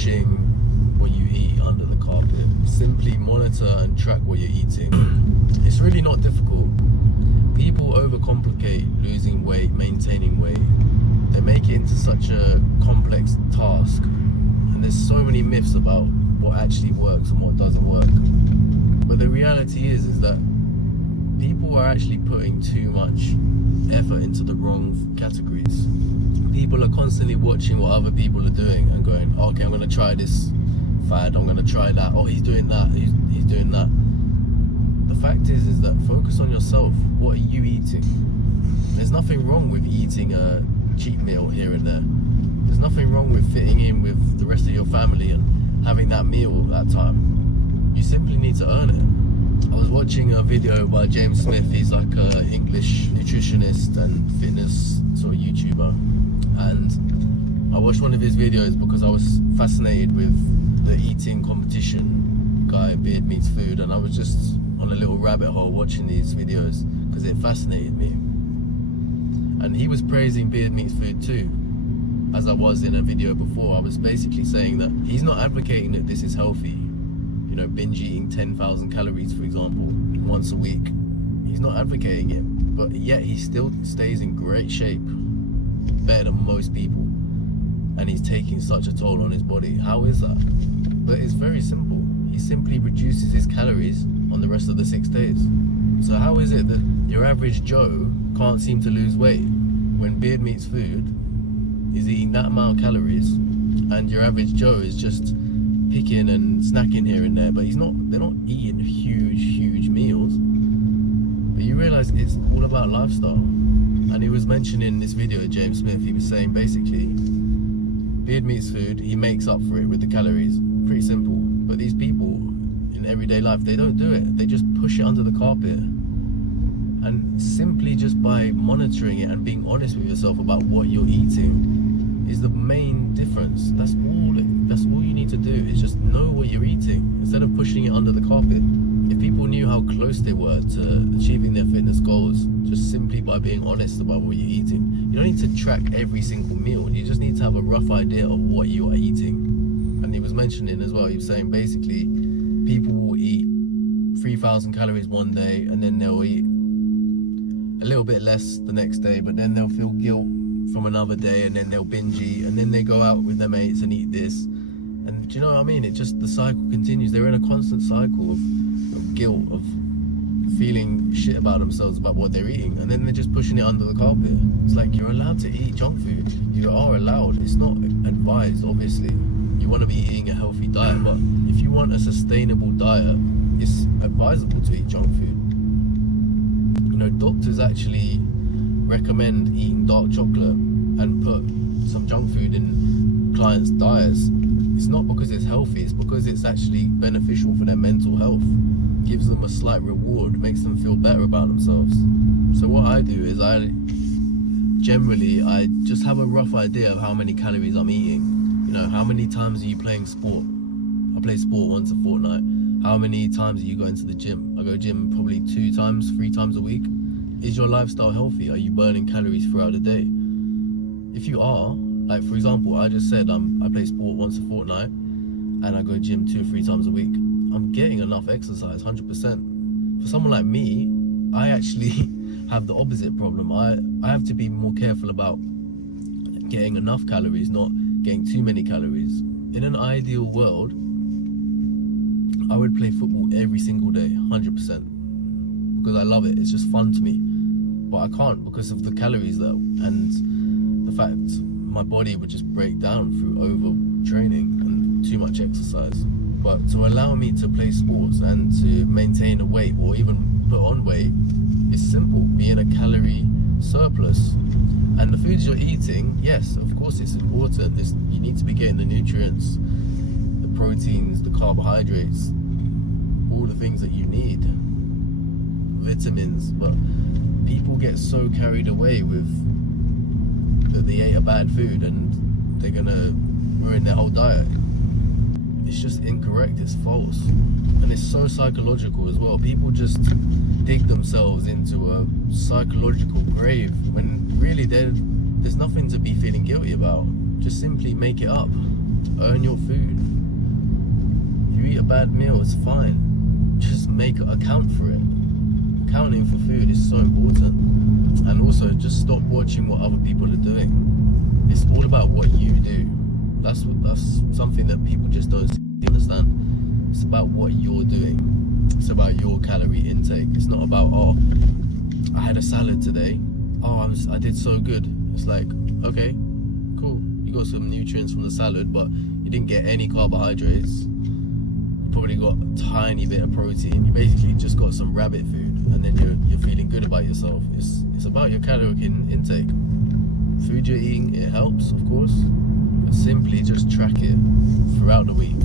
pushing what you eat under the carpet. Simply monitor and track what you're eating. It's really not difficult. People overcomplicate losing weight, maintaining weight. They make it into such a complex task. And there's so many myths about what actually works and what doesn't work. But the reality is that people are actually putting too much effort into the wrong categories. People are constantly watching what other people are doing and going, okay, I'm going to try this fad, I'm going to try that, oh, he's doing that, he's doing that. The fact is that focus on yourself. What are you eating? There's nothing wrong with eating a cheap meal here and there. There's nothing wrong with fitting in with the rest of your family and having that meal at that time. You simply need to earn it. I was watching a video by James Smith. He's like an English nutritionist and fitness sort of YouTuber. And I watched one of his videos because I was fascinated with the eating competition guy, BeardMeatsFood, and I was just on a little rabbit hole watching these videos because it fascinated me. And he was praising BeardMeatsFood too, as I was in a video before. I was basically saying that he's not advocating that this is healthy. You know, binge eating 10,000 calories, for example, once a week. He's not advocating it, but yet he still stays in great shape, better than most people, and he's taking such a toll on his body. How is that? But it's very simple. He simply reduces his calories on the rest of the 6 days. So how is it that your average Joe can't seem to lose weight when BeardMeatsFood is eating that amount of calories, and your average Joe is just picking and snacking here and there, but they're not eating huge meals. But you realize it's all about lifestyle. And he was mentioning this video, James Smith, he was saying basically BeardMeatsFood, he makes up for it with the calories. Pretty simple. But these people in everyday life, they don't do it. They just push it under the carpet. And simply just by monitoring it and being honest with yourself about what you're eating is the main difference. That's all you need to do, is just know what you're eating instead of pushing it under the carpet. If people knew how close they were to achieving their fitness goals just simply by being honest about what you're eating, you don't need to track every single meal. You just need to have a rough idea of what you are eating. And he was mentioning as well, he was saying basically people will eat 3,000 calories one day and then they'll eat a little bit less the next day, but then they'll feel guilt from another day and then they'll binge eat, and then they go out with their mates and eat this. And do you know what I mean? The cycle continues. They're in a constant cycle of guilt, of feeling shit about themselves about what they're eating, and then they're just pushing it under the carpet. It's like, you're allowed to eat junk food. You are allowed. It's not advised, obviously. You want to be eating a healthy diet, but if you want a sustainable diet, it's advisable to eat junk food. You know, doctors actually recommend eating dark chocolate and put some junk food in clients' diets. It's not because it's healthy, it's because it's actually beneficial for their mental health. Gives them a slight reward, makes them feel better about themselves. So what I do is I just have a rough idea of how many calories I'm eating. You know, how many times are you playing sport? I play sport once a fortnight. How many times are you going to the gym? I go gym probably 2 times, 3 times a week. Is your lifestyle healthy? Are you burning calories throughout the day? If you are, like for example, I just said I play sport once a fortnight and I go gym 2 or 3 times a week. I'm getting enough exercise, 100%. For someone like me, I actually have the opposite problem. I have to be more careful about getting enough calories, not getting too many calories. In an ideal world, I would play football every single day, 100%, because I love it. It's just fun to me. But I can't because of the calories and the fact my body would just break down through overtraining and too much exercise. But to allow me to play sports and to maintain a weight or even put on weight is simple. Be in a calorie surplus. And the foods you're eating, yes, of course it's important. You need to be getting the nutrients, the proteins, the carbohydrates, all the things that you need, vitamins. But people get so carried away with that they ate a bad food and they're gonna ruin their whole diet. It's just incorrect, it's false. And it's so psychological as well. People just dig themselves into a psychological grave when really there's nothing to be feeling guilty about. Just simply make it up. Earn your food. If you eat a bad meal, it's fine. Just account for it. Accounting for food is so important. And also, just stop watching what other people are doing. It's all about what you do. That's something that people just don't understand. It's about what you're doing. It's about your calorie intake. It's not about, oh, I had a salad today. Oh, I did so good. It's like, okay, cool. You got some nutrients from the salad, but you didn't get any carbohydrates. You probably got a tiny bit of protein. You basically just got some rabbit food, and then you're feeling good about yourself. It's about your caloric intake. Food you're eating, it helps, of course. But simply just track it throughout the week.